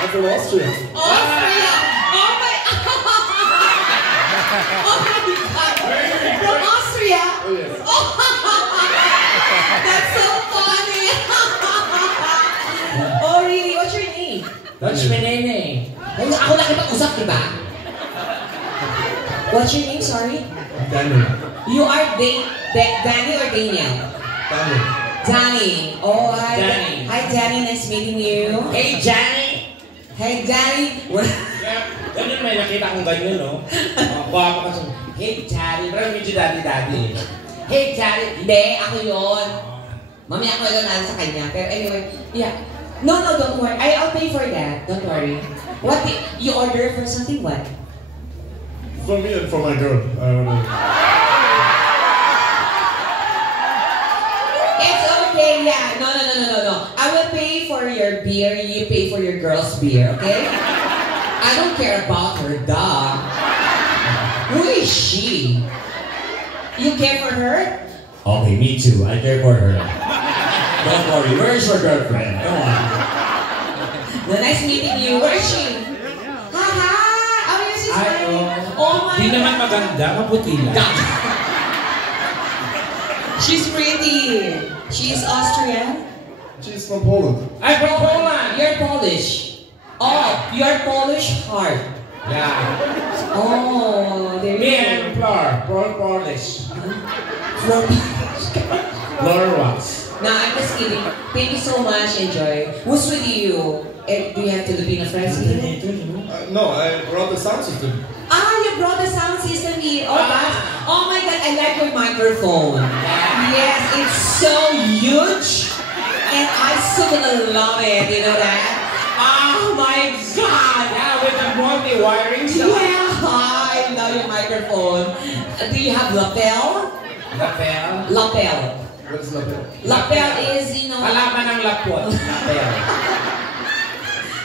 I'm from Austria. Austria! Oh my... oh my God! From Austria? Oh yes. Oh, that's so funny! Oh really? What's your name? What's my name? Ako nakipag-usap, diba? What's your name? Sorry? Daniel. You are Danny or Daniel? Daniel. Danny. Oh, hi. Danny. Hi, Danny. Nice meeting you. Hey, Johnny! Hey, Danny. Ganun may nakita kong ganyan, no? Guwapo kasi, hey, Johnny. Pero medyo daddy-daddy. Hey, Johnny! Hindi, ako yun. Mamaya ako yun sa kanya. Pero anyway, yeah. No, don't worry. I'll pay for that. Don't worry. What you order for something? What? For me and for my girl. I don't know. It's okay, yeah. No. I will pay for your beer, you pay for your girl's beer, okay? I don't care about her, duh. Who is she? You care for her? Okay, me too. I care for her. Don't worry. Where's your girlfriend? Come on. No, nice meeting you. Where is she? Haha! Oh, yes, she's smiling. Oh my Di God. naman maganda, maputi lang. She's pretty. She's Austrian. She's from Poland. I'm from Poland! You're Polish. Oh, you're Polish heart. Yeah. Oh, there Me, you I'm Polish. go. Flor Rocks. No, I'm just kidding. Thank you so much. Enjoy. Who's with you? Do you have Filipino friends here? No, I brought the sound system. Ah, you brought the sound system here. Oh, oh my God, I like your microphone. Yes, it's so huge. And I so gonna love it, you know that? Oh my God! Yeah, with the multi-wiring stuff. Yeah, I love your microphone. Do you have lapel? Lapel. Lapel. What is lapel? Lapel is, you know, Halaman ng lapot. Lapel.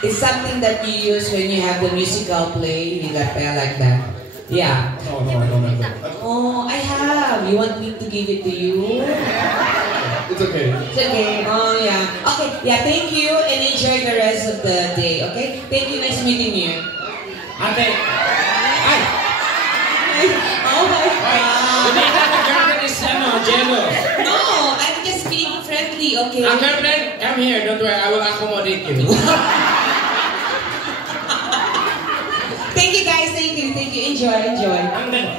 it's something that you use when you have the musical play, you lapel like that. Yeah. No, I don't have that. Oh, I have. You want me to give it to you? It's okay. It's okay. Oh, yeah. Okay. Yeah, thank you and enjoy the rest of the day, okay? Thank you. Nice meeting you. Ate. Ay! Oh my God. Hindi ka girlfriend is jealous. No, I'm just being friendly, okay? Girlfriend, come here. Don't worry. I will accommodate you. Thank you guys. Thank you. Enjoy.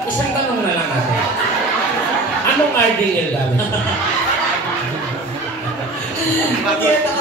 Isang tanong na lang natin. Anong RDL gamit? Hindi na